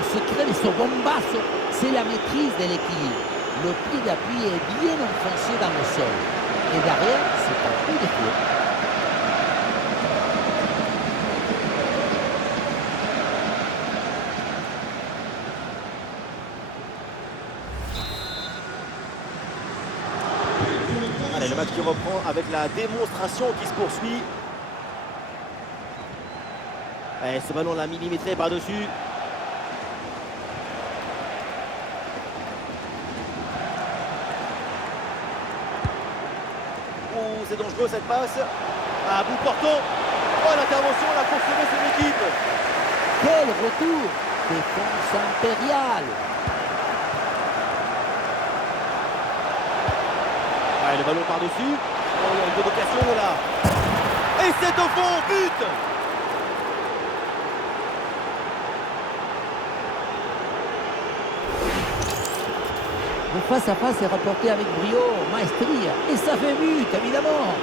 le secret de ce bombasso, c'est la maîtrise de l'équilibre. Le pied d'appui est bien enfoncé dans le sol. Et derrière, c'est un coup de pied. Allez, le match qui reprend avec la démonstration qui se poursuit. Allez, ce ballon l'a millimétré par-dessus. Oh, c'est dangereux cette passe. À bout portant. Oh, l'intervention, la pour sauver son équipe. Quel retour! Défense impériale! Allez, le ballon par-dessus. Oh, il y a une provocation là. Et c'est au fond, but! Le face-à-face est rapporté avec brio, maestria, et ça fait but, évidemment.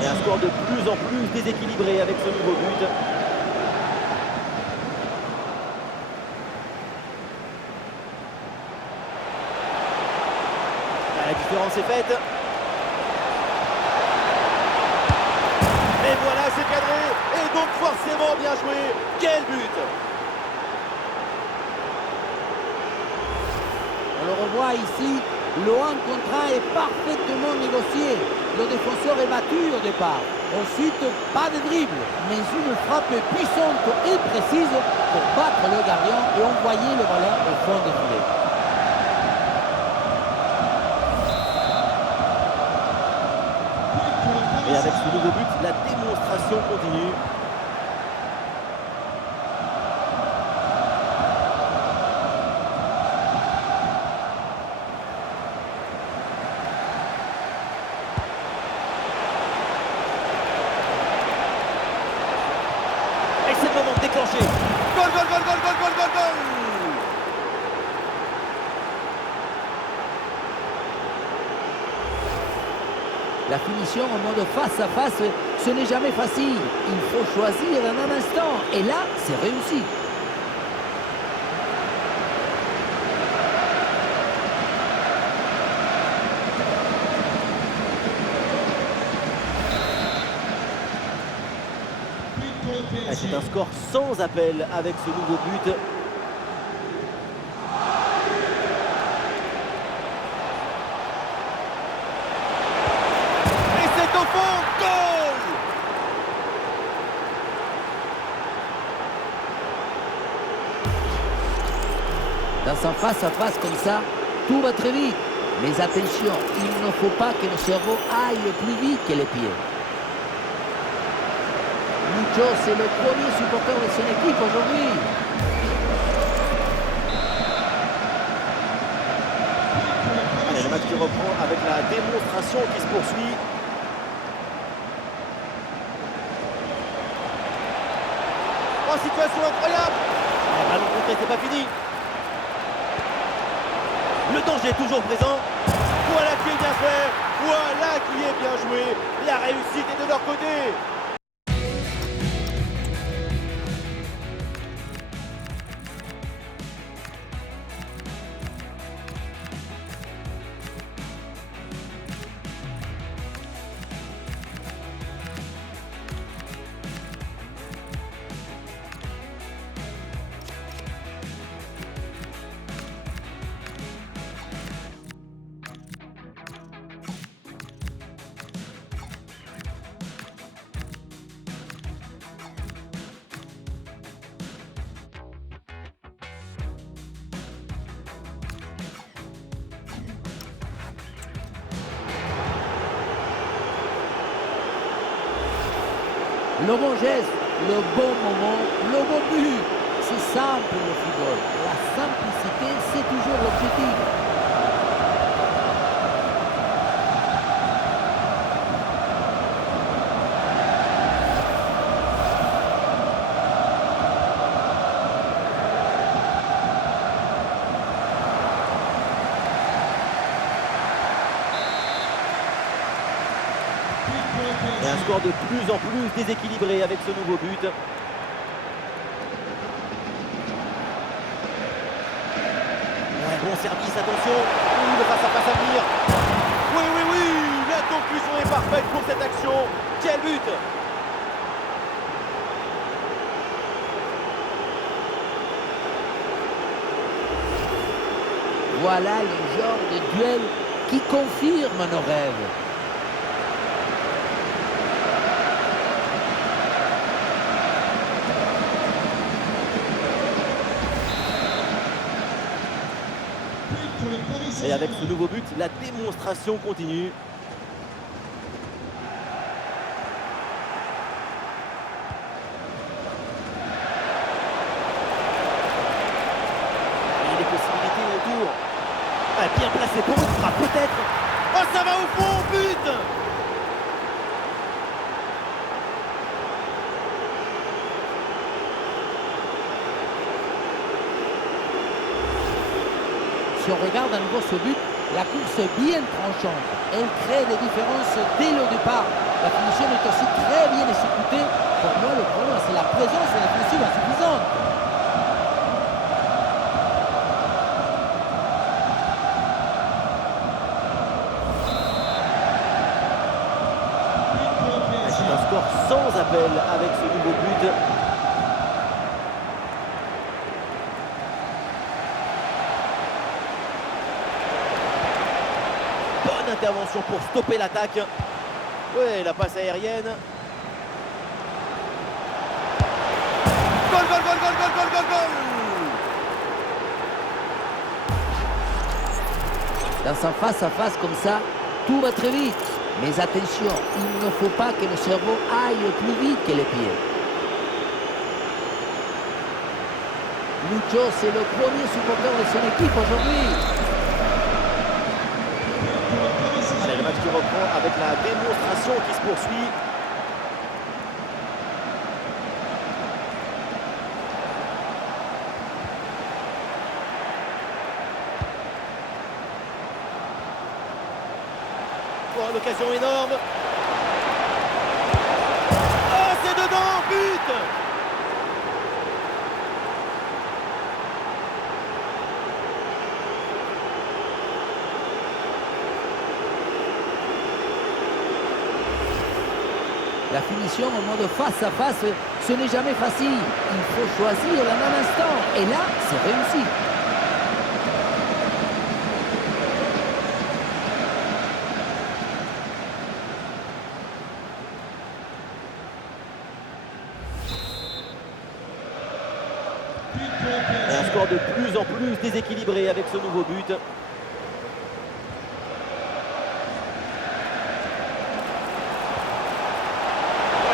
Et un score de plus en plus déséquilibré avec ce nouveau but. La différence est faite. Et voilà, c'est cadré. Et donc forcément bien joué. Quel but! On le revoit ici, le 1 contre 1 est parfaitement négocié. Le défenseur est battu au départ. Ensuite, pas de dribble, mais une frappe puissante et précise pour battre le gardien et envoyer le ballon au fond des filets. Et avec ce nouveau but, la démonstration continue. Et c'est le moment de déclencher. Goal, goal, goal, goal, goal, goal, goal, goal! La finition en mode face-à-face, ce n'est jamais facile. Il faut choisir en un instant. Et là, c'est réussi. C'est un score sans appel avec ce nouveau but. Et c'est au fond, goal! Dans un face-à-face comme ça, tout va très vite. Mais attention, il ne faut pas que le cerveau aille plus vite que les pieds. Lucho, c'est le premier supporter de son équipe aujourd'hui. Allez, le match qui reprend avec la démonstration qui se poursuit. Oh, situation incroyable! Le ballon contré, c'est pas fini. Le danger est toujours présent. Voilà qui est bien fait. Voilà qui est bien joué. La réussite est de leur côté. Le bon geste, le bon moment, le bon but. C'est simple le football. La simplicité, c'est toujours l'objectif. Et un score de plus en plus déséquilibré avec ce nouveau but. Ouais, bon service, attention. Le face-à-face à venir. Oui, oui, oui. La conclusion est parfaite pour cette action. Quel but! Voilà le genre de duel qui confirme nos rêves. Et avec ce nouveau but, la démonstration continue. Et les possibilités autour. Ah, bien placé pour une frappe peut-être. Oh, ça va au fond, but! Si on regarde à nouveau ce but, la course est bien tranchante. Elle crée des différences dès le départ. La finition est aussi très bien exécutée. Pour moi, le problème, c'est la présence défensive insuffisante. C'est un score sans appel avec ce nouveau but. Bonne intervention pour stopper l'attaque. Ouais, la passe aérienne. Goal, goal, goal, goal, goal, goal, goal, goal! Dans un face-à-face comme ça, tout va très vite. Mais attention, il ne faut pas que le cerveau aille plus vite que les pieds. Lucho, c'est le premier supporter de son équipe aujourd'hui. Allez, le match qui reprend avec la démonstration qui se poursuit. Oh, l'occasion énorme. Oh, c'est dedans, but! La finition en mode face-à-face, ce n'est jamais facile. Il faut choisir le même instant. Et là, c'est réussi. Et un score de plus en plus déséquilibré avec ce nouveau but.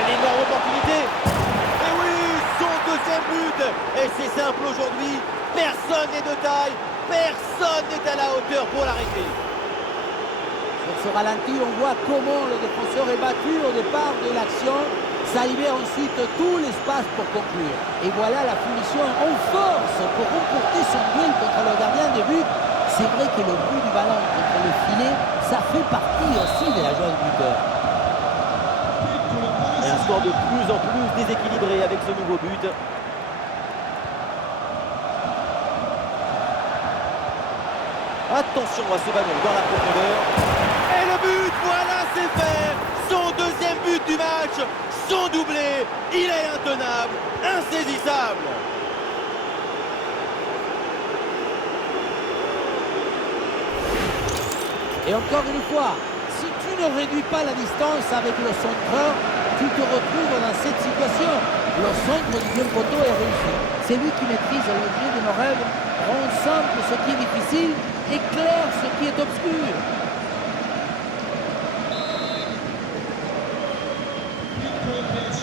L'énorme opportunité. Et oui, son deuxième but. Et c'est simple aujourd'hui. Personne n'est de taille. Personne n'est à la hauteur pour l'arrêter. Sur ce ralenti, on voit comment le défenseur est battu au départ de l'action. Ça libère ensuite tout l'espace pour conclure. Et voilà la finition en force pour remporter son duel contre le gardien de but. C'est vrai que le but du ballon contre le filet, ça fait partie aussi de la joie du buteur. Et un score de plus en plus déséquilibré avec ce nouveau but. Attention à ce ballon dans la profondeur. Et le but, voilà, c'est fait. Son deuxième but du match. Son doublé. Il est intenable, insaisissable. Et encore une fois, si tu ne réduis pas la distance avec le centreur, tu te retrouves dans cette situation. Le centre du deuxième poteau est réussi. C'est lui qui maîtrise le jeu de nos rêves, rend simple ce qui est difficile, éclaire ce qui est obscur.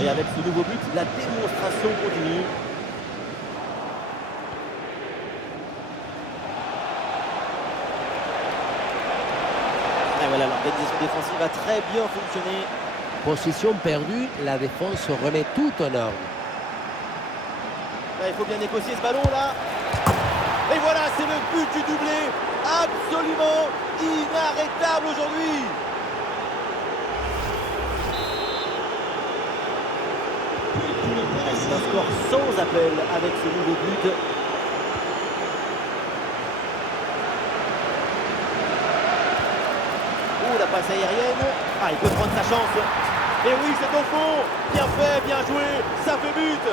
Et avec ce nouveau but, la démonstration continue. Et voilà, l'organisation défensive a très bien fonctionné. Position perdue, la défense remet tout en ordre. Là, il faut bien négocier ce ballon là. Et voilà, c'est le but du doublé. Absolument inarrêtable aujourd'hui. C'est un score sans appel avec ce nouveau but. Oh, la passe aérienne. Ah, il peut prendre sa chance. Et oui, c'est au fond. Bien fait, bien joué. Ça fait but.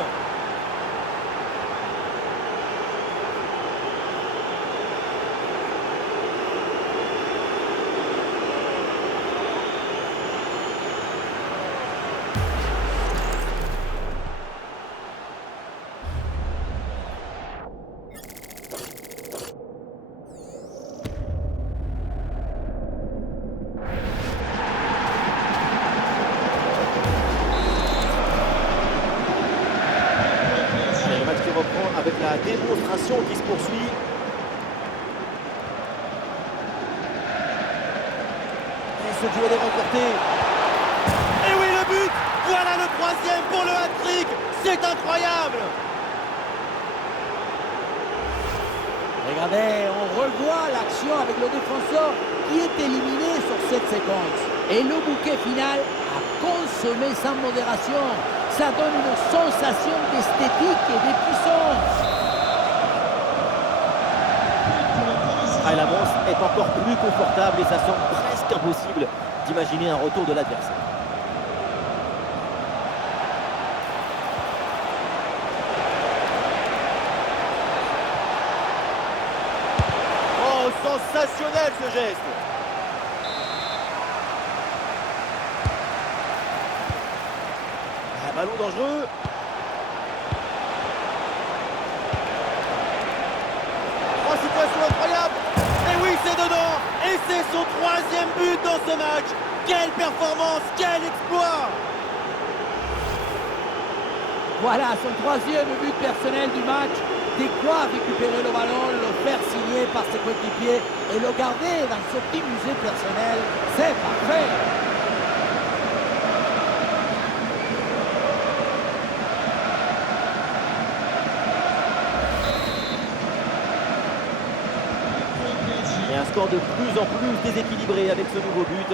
Avec la démonstration qui se poursuit. Et ce duel est remporté. Et oui, le but! Voilà le troisième pour le hat-trick. C'est incroyable! Regardez, on revoit l'action avec le défenseur qui est éliminé sur cette séquence. Et le bouquet final a consommé sans modération. Ça donne une sensation d'esthétique et de puissance. Ah, l'avance est encore plus confortable et ça semble presque impossible d'imaginer un retour de l'adversaire. Oh, sensationnel ce geste! Un ballon dangereux. Oh, situation incroyable! Et oui, c'est dedans! Et c'est son troisième but dans ce match! Quelle performance! Quel exploit! Voilà son troisième but personnel du match. De quoi récupérer le ballon, le faire signer par ses coéquipiers et le garder dans ce petit musée personnel. C'est parfait! Et un score de plus en plus déséquilibré avec ce nouveau but.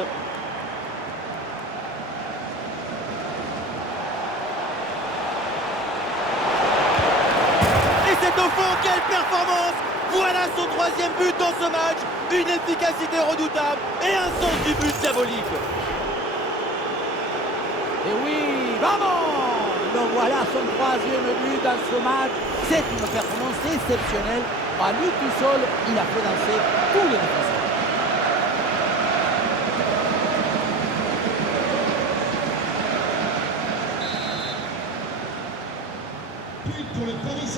Et c'est au fond, quelle performance! Voilà son troisième but dans ce match. Une efficacité redoutable et un sens du but diabolique. Et oui, vamos! Donc voilà son troisième but dans ce match. C'est une performance exceptionnelle. À lui tout seul, il a fait danser tous les défenseurs.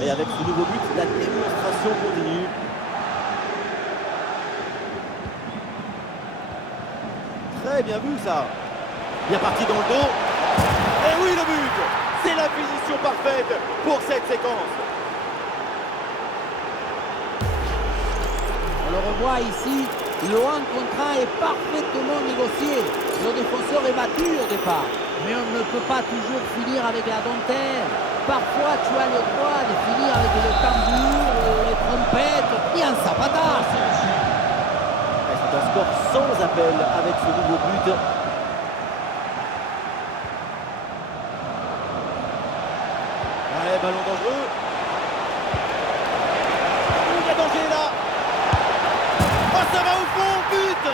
Et avec ce nouveau but, la démonstration continue. Très bien vu ça. Bien parti dans le dos. Et oui, le but! C'est la finition parfaite pour cette séquence. On le revoit ici, le 1 contre 1 est parfaitement négocié. Le défenseur est battu au départ, mais on ne peut pas toujours finir avec la dentelle. Parfois, tu as le droit de finir avec le tambour, les trompettes et un zapata. C'est un score sans appel avec ce nouveau but. Ouais, ballon dangereux. Il y a danger là. Oh, ça va au fond, but!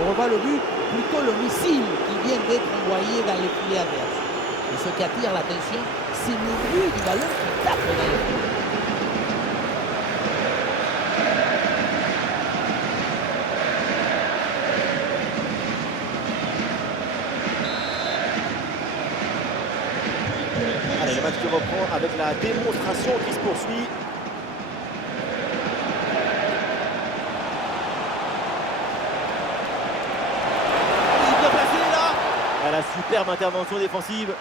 On revoit le but, plutôt le missile qui vient d'être envoyé dans les filets adverses. Et ce qui attire l'attention, c'est le bruit du ballon qui tape dans les filets. Allez, le match qui reprend avec la démonstration qui se poursuit. La superbe intervention défensive.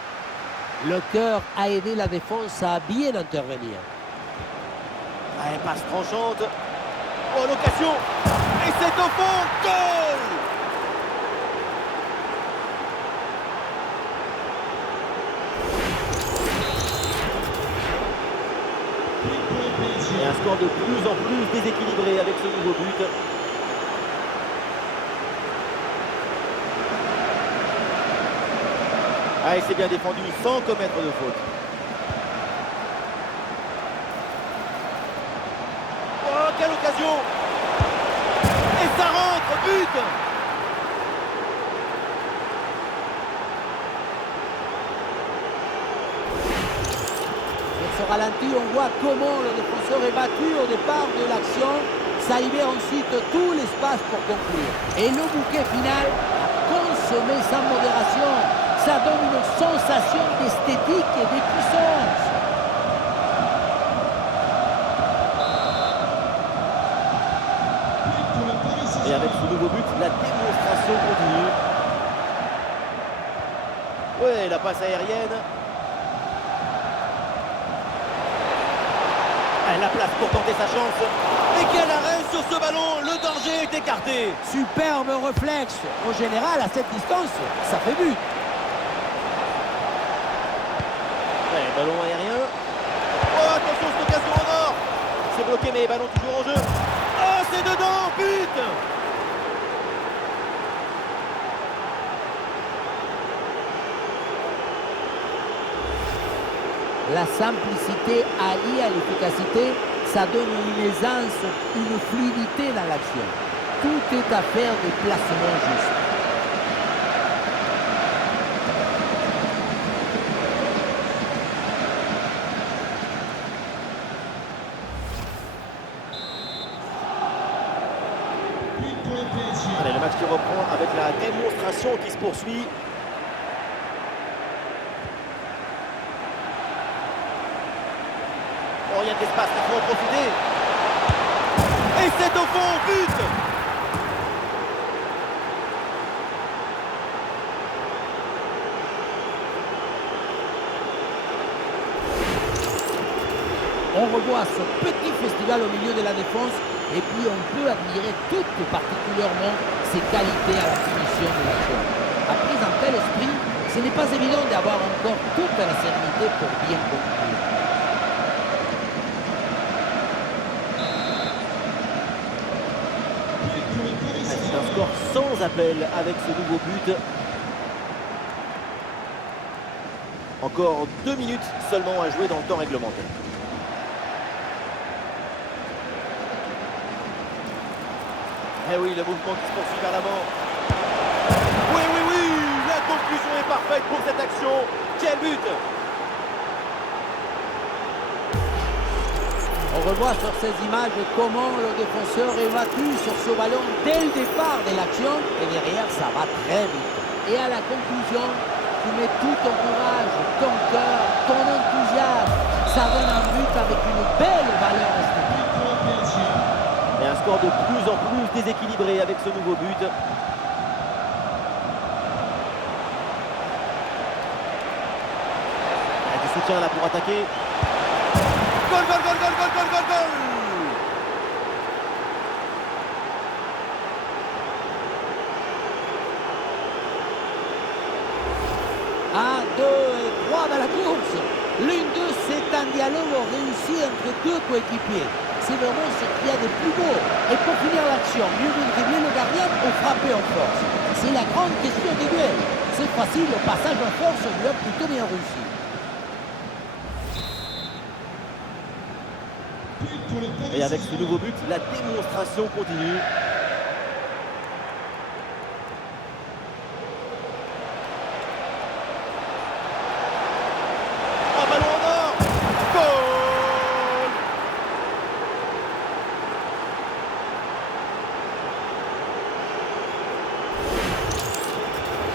Le cœur a aidé la défense à bien intervenir. Ouais, passe tranchante. Oh, l'occasion. Et c'est au fond. Goal! Et un score de plus en plus déséquilibré avec ce nouveau but. Ah, il s'est bien défendu sans commettre de faute. Oh, quelle occasion! Et ça rentre, but! Sur ce ralenti, on voit comment le défenseur est battu au départ de l'action. Ça libère ensuite tout l'espace pour conclure. Et le bouquet final a consommé sans modération. Ça donne une sensation d'esthétique et de puissance. Et avec ce nouveau but, la démonstration continue. Ouais, la passe aérienne. Ah, la place pour tenter sa chance. Et quel arrêt sur ce ballon! Le danger est écarté. Superbe réflexe. En général, à cette distance, ça fait but. Ouais, ballon aérien. Oh, attention, cette occasion en or. C'est bloqué, mais ballon toujours en jeu. Oh, c'est dedans, but! La simplicité alliée à l'efficacité, ça donne une aisance, une fluidité dans l'action. Tout est affaire de placement juste. Allez, le match qui reprend avec la démonstration qui se poursuit. Oh, il y a de l'espace, il faut en profiter. Et c'est au fond, but! On revoit ce petit festival au milieu de la défense et puis on peut admirer tout particulièrement ses qualités à la finition de l'action. Appris en tel esprit, ce n'est pas évident d'avoir encore toute la sérénité pour bien conclure. C'est un score sans appel avec ce nouveau but. Encore 2 minutes seulement à jouer dans le temps réglementaire. Eh oui, le mouvement qui se poursuit vers l'avant. Oui, oui, oui! La conclusion est parfaite pour cette action. Quel but! On revoit sur ces images comment le défenseur est battu sur ce ballon dès le départ de l'action et derrière ça va très vite. Et à la conclusion, tu mets tout ton courage, ton cœur, ton enthousiasme. Ça donne un but avec une belle valeur esthétique. Et un score de plus en plus déséquilibré avec ce nouveau but. Et du soutien là pour attaquer. Goal, goal, goal, goal, goal, goal, goal, goal! Un, deux et trois dans la course. L'une d'eux, c'est un dialogue réussi entre deux coéquipiers. C'est vraiment ce qu'il y a de plus beau. Et pour finir l'action, mieux vaut dribbler le gardien ou frapper en force. C'est la grande question des duels. C'est facile, le passage en force lui a plutôt bien réussi. Et avec ce nouveau but, la démonstration continue. Un ballon en or! Goal!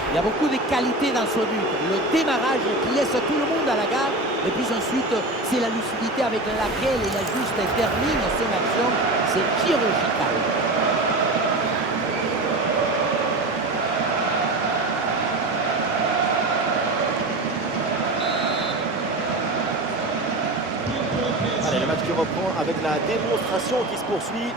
Il y a beaucoup de qualités dans ce but. Le démarrage qui laisse tout le monde à la gare. Et puis ensuite, c'est la lucidité avec laquelle il ajuste et termine son action. C'est chirurgical. Allez, le match qui reprend avec la démonstration qui se poursuit.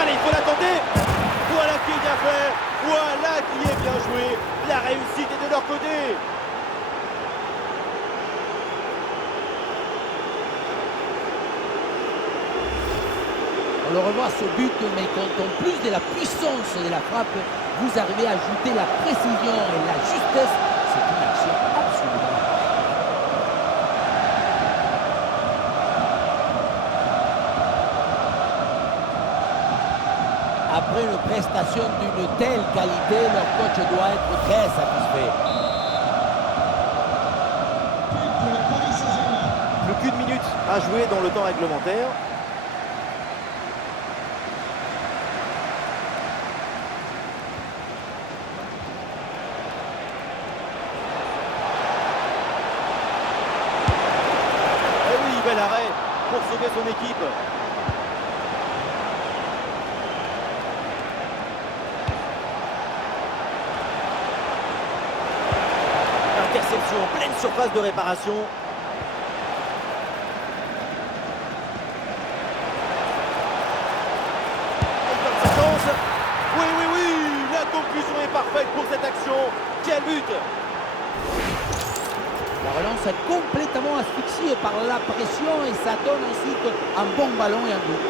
Allez, il faut la tenter. Voilà qui est bien fait. Voilà qui est bien joué. La réussite est de leur côté. On le revoit ce but, mais quand en plus de la puissance de la frappe, vous arrivez à ajouter la précision et la justesse, c'est une action absolument incroyable. Après une prestation d'une telle qualité, leur coach doit être très satisfait. Plus qu'une minute à jouer dans le temps réglementaire. Et oui, bel arrêt pour sauver son équipe. Interception en pleine surface de réparation. Oui, oui, oui, la conclusion est parfaite pour cette action. Quel but! La relance est complètement asphyxiée par la pression et ça donne ensuite un bon ballon et un but.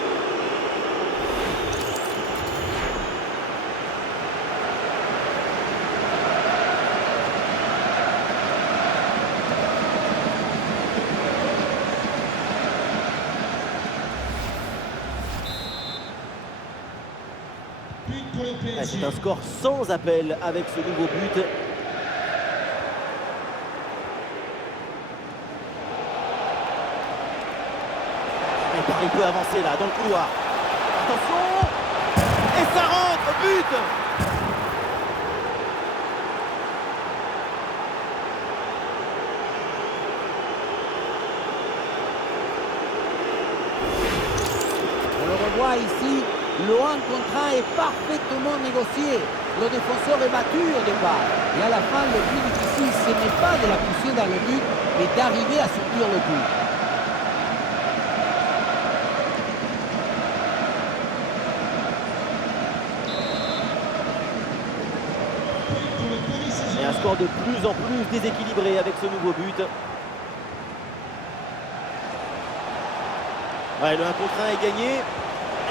C'est un score sans appel avec ce nouveau but. Il peut avancer là dans le couloir. Attention! Et ça rentre! But! On le revoit ici, le 1 contre 1 est parfaitement négocié. Le défenseur est battu au départ. Et à la fin, le plus difficile, ce n'est pas de la pousser dans le but, mais d'arriver à sortir le but. Et un score de plus en plus déséquilibré avec ce nouveau but. Ouais, le 1 contre 1 est gagné.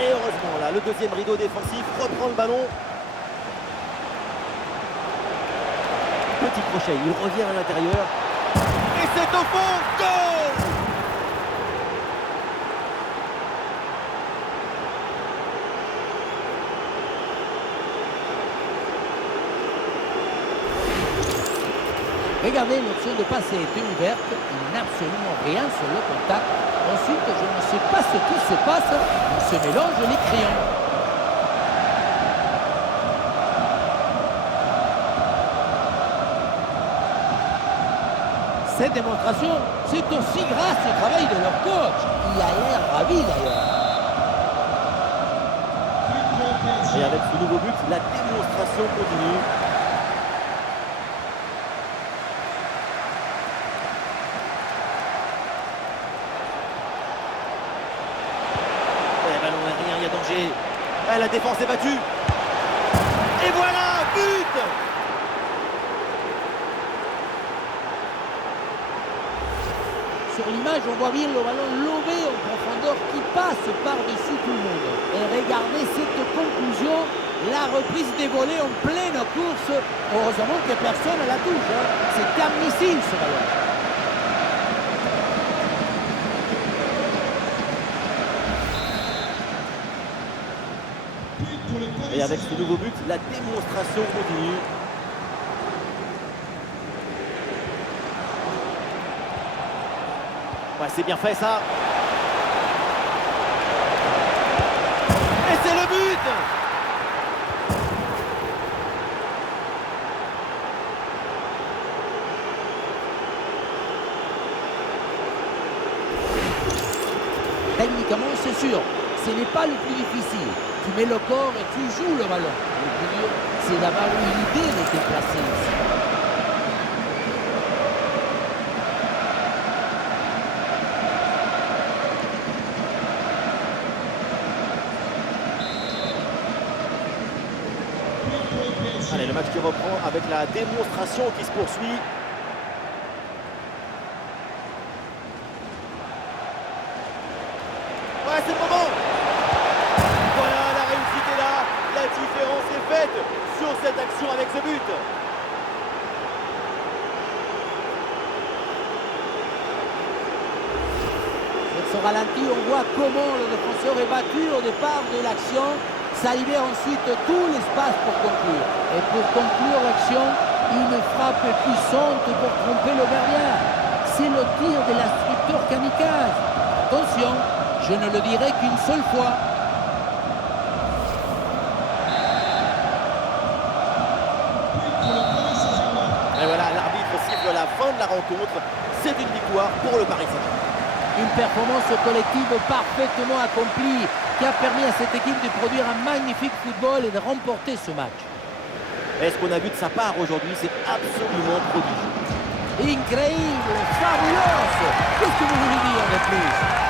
Et heureusement, là, le deuxième rideau défensif reprend le ballon. Petit crochet, il revient à l'intérieur. Et c'est au fond, goal! Regardez, l'option de passer était ouverte, il n'a absolument rien sur le contact. Ensuite, je ne sais pas ce qui se passe, on se mélange les crayons. Cette démonstration, c'est aussi grâce au travail de leur coach. Il a l'air ravi d'ailleurs. Et avec ce nouveau but, la démonstration continue. Il y a danger. La défense est battue. Et voilà, but! Sur l'image, on voit bien le ballon lobé en profondeur qui passe par-dessus tout le monde. Et regardez cette conclusion, la reprise des volets en pleine course. Heureusement que personne ne la touche. C'est un missile ce ballon. Et avec ce nouveau but, la démonstration continue. Ouais, c'est bien fait ça. Et c'est le but! Techniquement, c'est sûr, ce n'est pas le plus difficile. Tu mets le corps et tu joues le ballon. Le plus dur, c'est d'avoir eu l'idée de te déplacer ici. Allez, le match qui reprend avec la démonstration qui se poursuit. Ouais, c'est le moment. satisfaction avec ce but. Sur ce ralenti, on voit comment le défenseur est battu au départ de l'action. Ça libère ensuite tout l'espace pour conclure. Et pour conclure l'action, une frappe puissante pour tromper le gardien. C'est le tir de l'instructeur kamikaze. Attention, je ne le dirai qu'une seule fois. Et voilà, l'arbitre siffle la fin de la rencontre. C'est une victoire pour le Paris Saint-Germain. Une performance collective parfaitement accomplie qui a permis à cette équipe de produire un magnifique football et de remporter ce match. Et ce qu'on a vu de sa part aujourd'hui, c'est absolument prodigieux. Incroyable, fabuloso. Qu'est-ce que vous voulez dire de plus?